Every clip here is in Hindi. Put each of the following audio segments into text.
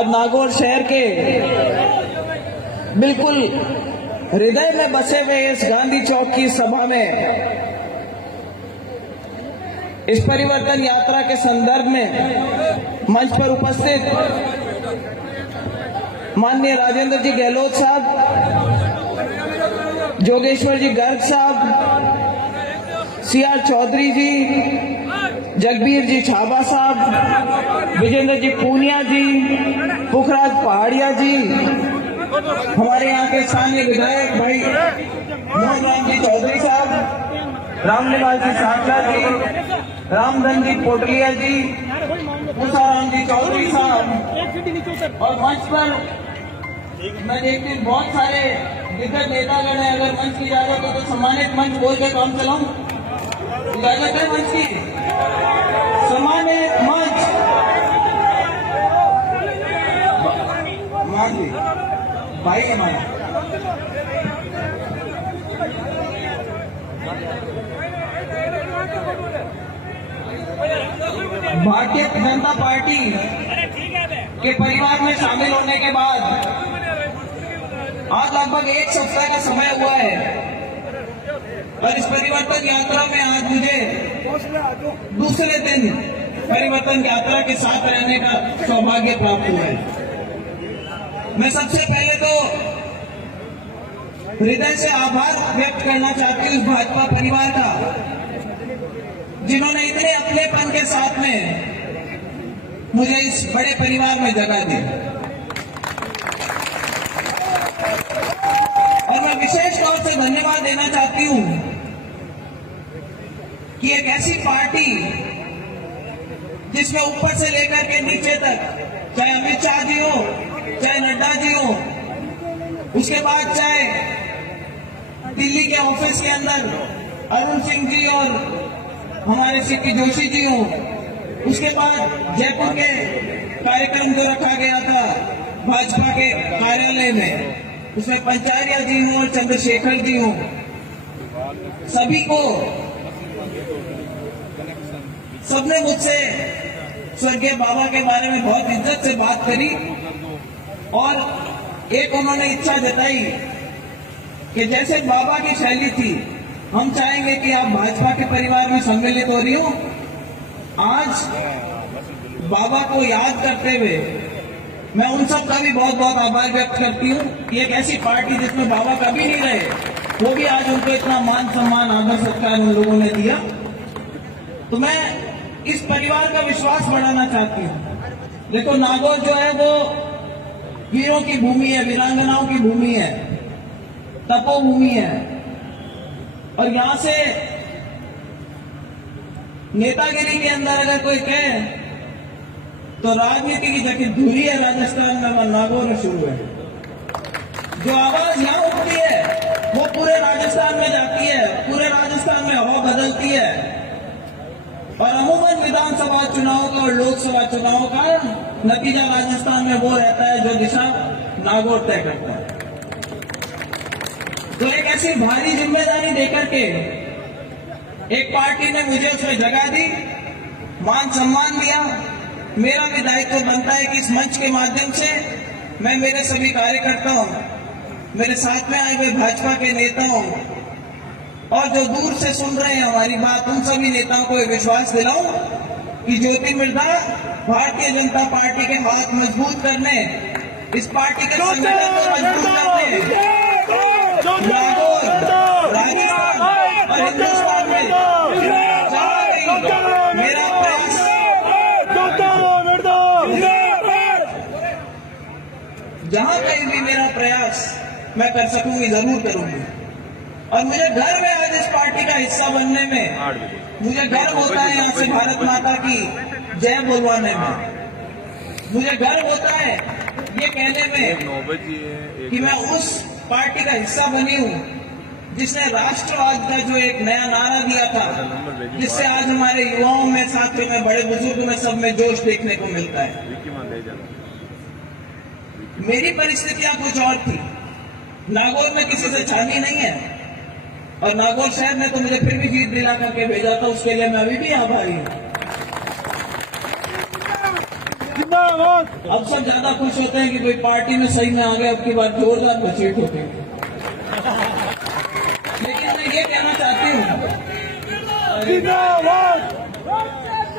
आज नागौर शहर के बिल्कुल हृदय में बसे हुए इस गांधी चौक की सभा में इस परिवर्तन यात्रा के संदर्भ में मंच पर उपस्थित माननीय राजेंद्र जी गहलोत साहब, जोगेश्वर जी गर्ग साहब, सीआर चौधरी जी, जगबीर जी छाबा साहब, विजेंद्र जी पूनिया जी, पुखराज पहाड़िया जी, हमारे यहाँ के स्थानीय विधायक भाई मोहन राम जी चौधरी साहब, रामनिवास जी साकला जी, रामधन जी पोटलिया जी, मूसाराम जी चौधरी साहब, और मंच पर मैं देखती हूँ बहुत सारे दिग्गज नेतागण हैं। अगर मंच की इजाजत हो तो सम्मानित मंच बोल के काम चलाऊं, इजाजत है मंच की? सम्मानित मंच मान ली भाई हमारा भारतीय जनता पार्टी के परिवार में शामिल होने के बाद आज लगभग एक सप्ताह का समय हुआ है और इस परिवर्तन यात्रा में आज मुझे दूसरे दिन परिवर्तन यात्रा के साथ रहने का सौभाग्य प्राप्त हुआ है। मैं सबसे पहले तो हृदय से आभार व्यक्त करना चाहती हूँ उस भाजपा परिवार का जिन्होंने इतने अपनेपन के साथ में मुझे इस बड़े परिवार में जगह दी। और मैं विशेष तौर से धन्यवाद देना चाहती हूं कि एक ऐसी पार्टी जिसमें ऊपर से लेकर के नीचे तक, चाहे अमित शाह जी हो, चाहे नड्डा जी हो, उसके बाद चाहे दिल्ली के ऑफिस के अंदर अरुण सिंह जी और हमारे सीपी जोशी जी हो, उसके बाद जयपुर के कार्यक्रम जो रखा गया था भाजपा के कार्यालय में, उसमें पंचारिया जी हों और चंद्रशेखर जी हों, सभी को सबने मुझसे स्वर्गीय बाबा के बारे में बहुत इज्जत से बात करी और एक उन्होंने इच्छा जताई कि जैसे बाबा की शैली थी, हम चाहेंगे कि आप भाजपा के परिवार में सम्मिलित हो रही हो। आज बाबा को याद करते हुए मैं उन सब का भी बहुत बहुत आभार व्यक्त करती हूँ कि एक ऐसी पार्टी जिसमें बाबा कभी नहीं रहे, वो भी आज उनको इतना मान सम्मान आदर सत्कार उन लोगों ने दिया। तो मैं इस परिवार का विश्वास बढ़ाना चाहती हूँ। देखो, नागौर जो है वो वीरों की भूमि है, वीरांगनाओं की भूमि है, तपोभूमि है, और यहां से नेतागिरी के अंदर अगर कोई कहे तो राजनीति की जगह धुरी है राजस्थान में, नागौर में शुरू है। जो आवाज यहां उठती है वो पूरे राजस्थान में जाती है, पूरे राजस्थान में हवा बदलती है, और अमूमन विधानसभा चुनाव का और लोकसभा चुनाव का नतीजा राजस्थान में वो रहता है जो दिशा नागौर तय करता है। तो एक ऐसी भारी जिम्मेदारी देकर के एक पार्टी ने मुझे उसमें जगह दी, मान सम्मान दिया। मेरा भी दायित्व बनता है कि इस मंच के माध्यम से मैं मेरे सभी कार्यकर्ताओं, मेरे साथ में आए हुए भाजपा के नेताओं और जो दूर से सुन रहे हैं हमारी बात, उन सभी नेताओं को विश्वास दिलाऊं कि ज्योति मृधा भारतीय जनता पार्टी के हाथ मजबूत करने, इस पार्टी के संगठन को मजबूत करने नागौर, राजस्थान और हिंदुस्तान में मेरा प्रयास, जहां कहीं भी मेरा प्रयास मैं कर सकूंगी जरूर करूंगी। और मुझे गर्व है आज इस पार्टी का हिस्सा बनने में। मुझे गर्व होता है यहाँ से भारत माता की जय बोलवाने में। मुझे गर्व होता है ये कहने में कि मैं उस पार्टी का हिस्सा बनी हूँ जिसने राष्ट्रवाद का जो एक नया नारा दिया था, जिससे आज हमारे युवाओं में, साथियों में, बड़े बुजुर्ग में, सब में जोश देखने को मिलता है। मेरी परिस्थितियां कुछ और थी। नागौर में किसी से छानी नहीं है और नागौर शहर ने तो मुझे फिर भी जीत दिला करके भेजा था, उसके लिए मैं अभी भी आभारी हूं। अब सब ज्यादा खुश होते हैं कि भाई पार्टी में सही में आ गए, अब की बार जोरदार बचेट होते हैं। लेकिन मैं ये कहना चाहती हूँ,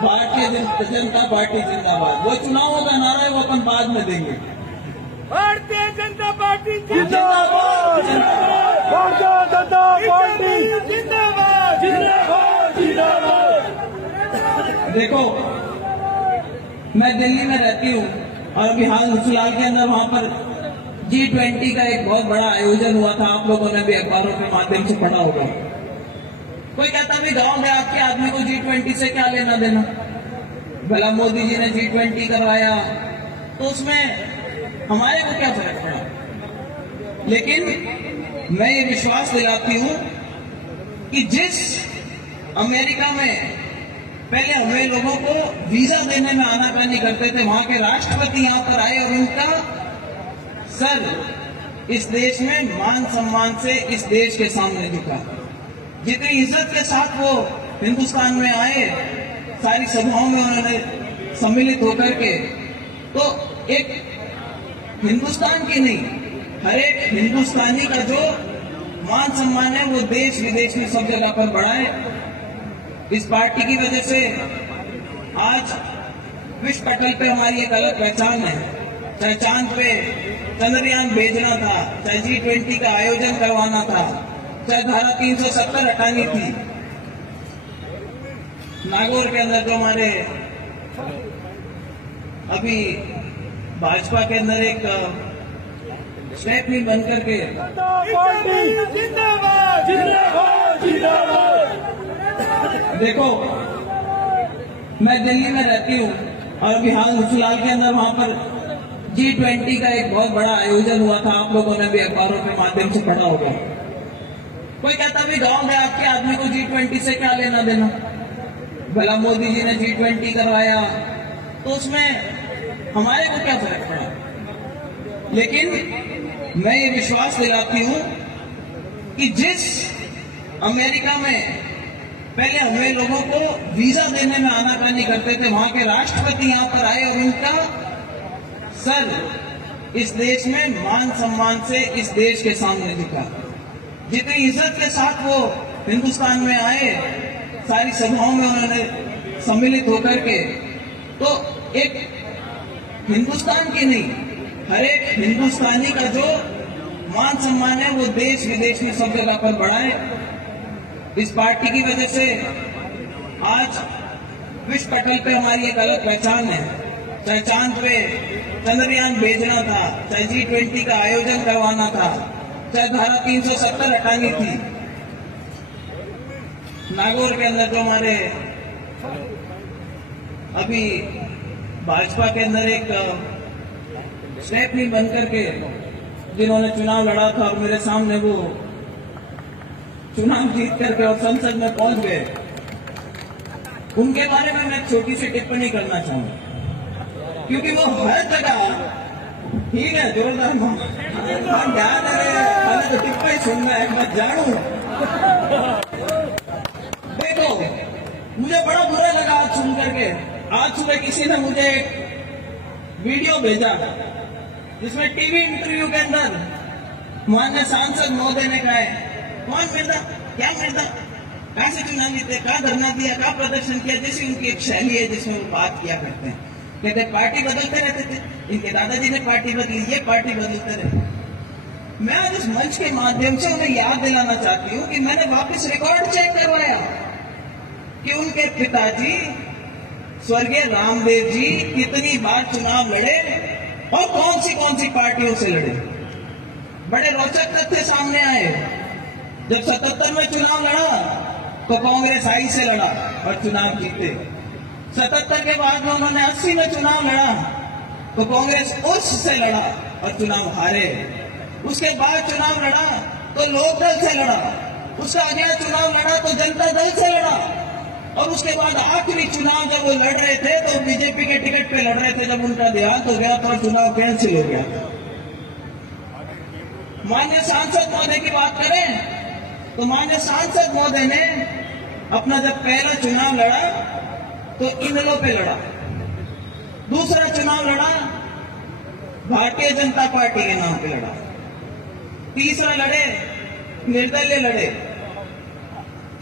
भारतीय जनता पार्टी जिंदाबाद। वो चुनावों का नारा है वो अपन बाद में देंगे। भारतीय जनता पार्टी जिंदाबाद, भारतीय जनता पार्टी जिंदाबाद जिंदाबाद जिंदाबाद। देखो, मैं दिल्ली में रहती हूँ और अभी हाल फिलहाल के अंदर वहां पर G20 का एक बहुत बड़ा आयोजन हुआ था। आप लोगों ने भी अखबारों के माध्यम से पढ़ा होगा। कोई कहता भी गांव में आपके आदमी को G20 से क्या लेना देना, भला मोदी जी ने G20 करवाया तो उसमें हमारे को क्या फर्क पड़ा। लेकिन मैं ये विश्वास दिलाती हूं कि जिस अमेरिका में पहले हमें लोगों को वीजा देने में आनाकानी करते थे, वहां के राष्ट्रपति यहां पर आए और उनका सर इस देश में मान सम्मान से इस देश के सामने झुका। जितनी इज्जत के साथ वो हिंदुस्तान में आए, सारी सभाओं में उन्होंने सम्मिलित होकर के, तो एक हिंदुस्तान की नहीं, हर एक हिंदुस्तानी का जो मान सम्मान है वो देश विदेश में सब जगह पर बढ़ा है। इस पार्टी की वजह से आज विश्व पटल पे हमारी एक अलग पहचान है। चाहे चांद पे चंद्रयान भेजना था, चाहे G20 का आयोजन करवाना था, चाहे धारा 370 हटानी थी, नागौर के अंदर जो हमारे अभी भाजपा के अंदर एक स्टेप नहीं बन करके जिंदाबाद जिंदाबाद जिंदाबाद। देखो, मैं दिल्ली में रहती हूँ और अभी हाल फिलहाल के अंदर वहां पर G20 का एक बहुत बड़ा आयोजन हुआ था। आप लोगों ने भी अखबारों के माध्यम से पढ़ा होगा। कोई कहता भी गांव में आपके आदमी को G20 से क्या लेना देना, भला मोदी जी ने G20 करवाया तो उसमें हमारे को क्या फर्क पड़ा। लेकिन मैं ये विश्वास दिलाती हूं कि जिस अमेरिका में पहले हमें लोगों को वीजा देने में आनाकानी करते थे, वहां के राष्ट्रपति यहां पर आए और उनका सर इस देश में मान सम्मान से इस देश के सामने झुका। जितनी इज्जत के साथ वो हिंदुस्तान में आए, सारी सभाओं में उन्होंने सम्मिलित होकर के, तो एक हिंदुस्तान की नहीं, हर एक हिंदुस्तानी का जो मान सम्मान है वो देश विदेश में सब जगह पर बढ़ा है। इस पार्टी की वजह से आज विश्व पटल पे हमारी एक अलग पहचान है। चाहे चांद पे चंद्रयान भेजना था, चाहे G20 का आयोजन करवाना था, चाहे धारा 370 हटानी थी, नागौर के अंदर जो हमारे अभी भाजपा के अंदर एक स्टेप नहीं बन करके जिन्होंने चुनाव लड़ा था और मेरे सामने वो चुनाव जीत करके और संसद में पहुंच गए, उनके बारे में मैं छोटी सी टिप्पणी करना चाहूंगा। क्योंकि वो हर जगह ठीक है, जोरदार ध्यान है, तो टिप्पणी सुनना है, मैं जानू। देखो, मुझे बड़ा बुरा लगा आज सुन करके। आज सुबह किसी ने मुझे एक वीडियो भेजा जिसमें टीवी इंटरव्यू के अंदर माननीय सांसद महोदय ने कहा है, कौन मिलता, क्या मिलता, कहां से चुनाव जीते, कहां धरना दिया, कहां प्रदर्शन किया, जैसी उनकी एक शैली है जिसमें वो बात किया करते हैं। कहते पार्टी बदलते रहते थे, इनके दादाजी ने पार्टी बदली, ये पार्टी बदलते रहे। मैं आज इस मंच के माध्यम से उन्हें याद दिलाना चाहती हूँ कि मैंने वापस रिकॉर्ड चेक करवाया कि उनके पिताजी स्वर्गीय रामदेव जी कितनी बार चुनाव लड़े और कौन सी पार्टियों से लड़े। बड़े रोचक तथ्य सामने आए। जब 77 में चुनाव लड़ा तो कांग्रेस आई से लड़ा और चुनाव जीते। 77 के बाद में उन्होंने 80 में चुनाव लड़ा तो कांग्रेस उस से लड़ा और चुनाव हारे। उसके बाद चुनाव लड़ा तो लोकदल से लड़ा, उसका अगला चुनाव लड़ा तो जनता दल से लड़ा, और उसके बाद आखिरी चुनाव जब वो लड़ रहे थे तो बीजेपी के टिकट पे लड़ रहे थे। जब उनका देहांत हो गया तो चुनाव कैंसिल हो गया। माननीय सांसद महोदय की बात करें तो माननीय सांसद महोदय ने अपना जब पहला चुनाव लड़ा तो इनलो पे लड़ा। दूसरा चुनाव लड़ा, भारतीय जनता पार्टी के नाम पे लड़ा। तीसरा लड़े, निर्दलीय लड़े।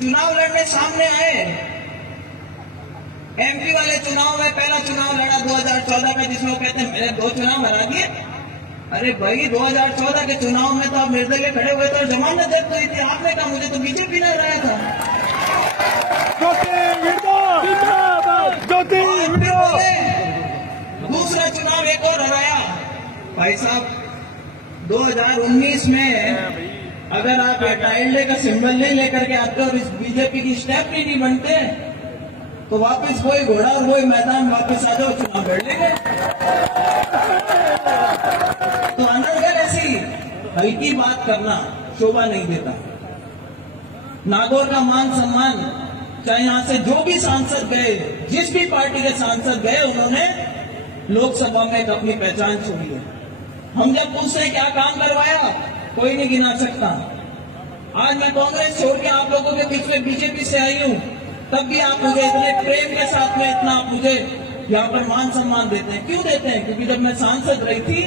चुनाव लड़ने सामने आए। एमपी वाले चुनाव में पहला चुनाव लड़ा 2014 का, जिसमें वो कहते हैं मैंने 2 चुनाव हरा दिए। अरे भाई 2014 के चुनाव में तो आप निर्दलीय खड़े हुए थे और जमानत जब्त हुई थी। आपने कहा मुझे तो बीजेपी ने हराया था। दूसरा चुनाव एक और हराया। भाई साहब 2019 में अगर आप टाइल्डे का सिंबल नहीं लेकर के आते और इस बीजेपी की स्टेप नहीं बनते तो वापस वही घोड़ा और वही मैदान वापस आ जाओ, चुनाव लड़ लेंगे। तो आनंदगढ़ ऐसी हल्की बात करना शोभा नहीं देता। नागौर का मान सम्मान, चाहे यहां से जो भी सांसद गए, जिस भी पार्टी के सांसद गए, उन्होंने लोकसभा में एक अपनी पहचान छोड़ी है। हम जब पूछते हैं क्या काम करवाया, कोई नहीं गिना सकता। आज मैं कांग्रेस छोड़ के आप लोगों के बीच में बीजेपी से आई हूं, तब भी आप मुझे इतने प्रेम के साथ में इतना आप मुझे यहाँ पर मान सम्मान देते हैं। क्यों देते हैं? क्योंकि जब मैं सांसद रही थी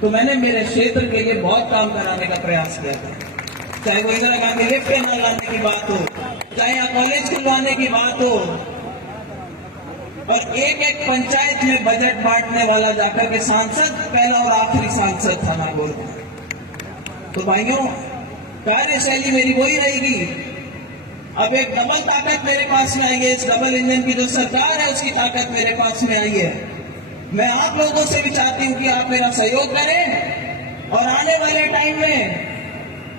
तो मैंने मेरे क्षेत्र के लिए बहुत काम कराने का प्रयास किया था। चाहे वो इंदिरा गांधी लिफ्ट न लाने की बात हो, चाहे यहाँ कॉलेज खुलवाने की बात हो, और एक एक पंचायत में बजट बांटने वाला जाकर के सांसद पहला और आखिरी सांसद था नागौर का। तो भाइयों, कार्यशैली मेरी वही रहेगी। अब एक डबल ताकत मेरे पास में आई है। इस डबल इंजन की जो सरकार है उसकी ताकत मेरे पास में आई है। मैं आप लोगों से भी चाहती हूं कि आप मेरा सहयोग करें और आने वाले टाइम में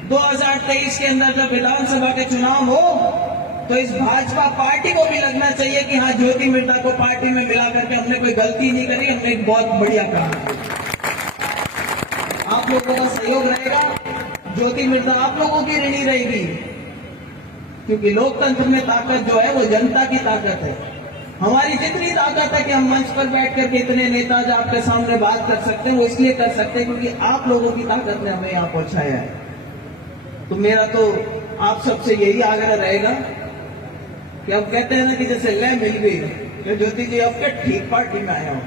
2023 के अंदर जब विधानसभा के चुनाव हो तो इस भाजपा पार्टी को भी लगना चाहिए कि हाँ, ज्योति मिर्धा को पार्टी में मिला करके हमने कोई गलती नहीं करी, हमने एक बहुत बढ़िया काम किया। आप लोगों का सहयोग रहेगा, ज्योति मिर्धा आप लोगों की ऋणी रहेगी, क्योंकि लोकतंत्र में ताकत जो है वो जनता की ताकत है। हमारी जितनी ताकत है कि हम मंच पर बैठ करके इतने नेता जो आपके सामने बात कर सकते हैं, वो इसलिए कर सकते हैं क्योंकि आप लोगों की ताकत ने हमें यहाँ पहुंचाया है। तो मेरा तो आप सबसे यही आग्रह रहेगा कि अब कहते हैं ना कि जैसे ले मिल गई, तो ज्योति जी अब क्या ठीक पार्टी में आया हूं।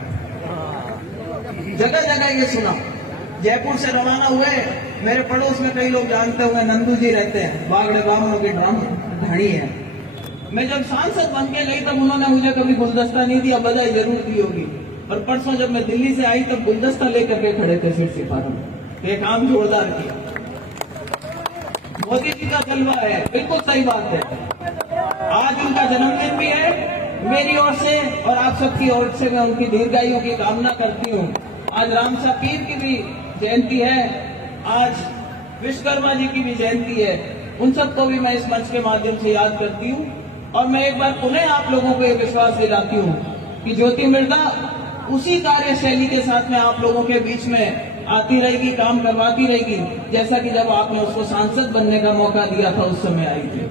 जगह जगह ये सुना। जयपुर से रवाना हुए, मेरे पड़ोस में कई लोग जानते होंगे, नंदू जी रहते हैं, बागड़े ब्राह्मणों के ढाणी है। मैं जब सांसद बन के गई तब उन्होंने मुझे कभी गुलदस्ता नहीं दिया, बधाई जरूर दी होगी। और परसों जब मैं दिल्ली से आई तब गुलदस्ता लेकर के खड़े थे सीट सिपाही में। ये काम जोरदार किया। मोदी जी का जलवा है, बिल्कुल सही बात है। आज उनका जन्मदिन भी है। मेरी ओर से और आप सबकी ओर से मैं उनकी दीर्घायु की कामना करती हूँ। आज रामसा पीर की भी जयंती है, आज विश्वकर्मा जी की भी जयंती है। उन सबको भी मैं इस मंच के माध्यम से याद करती हूँ। और मैं एक बार पुनः आप लोगों को ये विश्वास दिलाती हूँ कि ज्योति मिर्धा उसी कार्यशैली के साथ में आप लोगों के बीच में आती रहेगी, काम करवाती रहेगी, जैसा कि जब आपने उसको सांसद बनने का मौका दिया था उस समय आई थी।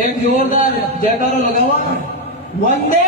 एक जोरदार जयकारा लगा हुआ, वंदे